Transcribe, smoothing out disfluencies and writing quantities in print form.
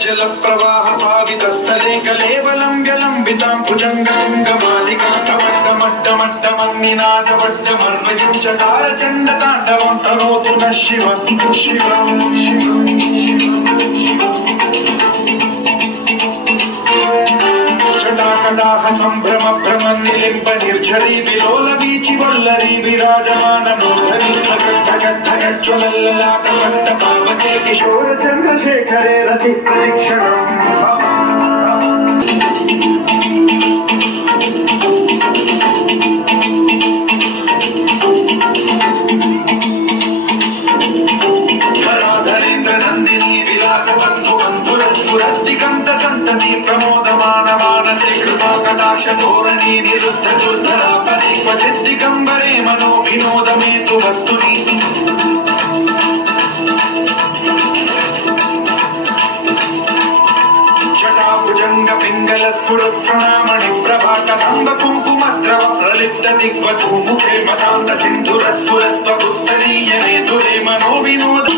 जल प्रवाह भावितस्थले कलेवलं व्यलम्बितां भुजङ्गलिङ्गमालिकां कवड्डमड्डमड्डमन्निनादवड्डमर्वयं चकारचण्डताण्डवं तनोतु नः शिवं शिवं शिवं जटाकटाह सम्भ्रम भ्रमन्निलिम्ब निर्झरी विलोल वीचि वल्लरी विराजमान मूर्धनि धगद्धगज्ज्वलल्ललाट पट्ट पावके किशोर चन्द्रशेखरे रति प्रदीक्षणम् धराधरेन्द्र नन्दिनी विलास बन्धु बन्धुरस्फुरद्दिगन्त सन्तति प्रमोदमान मानसे कृपा कटाक्ष धोरणी निरुद्ध दुर्धरा परे क्वचित् दिगम्बरे मनो विनोदमेतु वस्तुनि जटाभुजङ्ग पिङ्गल स्फुरत्सणामणि प्रभाटकम्ब कुङ्कुमद्रव प्रलिप्त दिग्वधूमुखे मदान्त सिन्धुरस्फुरत्व उत्तरीयने दुरे मनो विनोद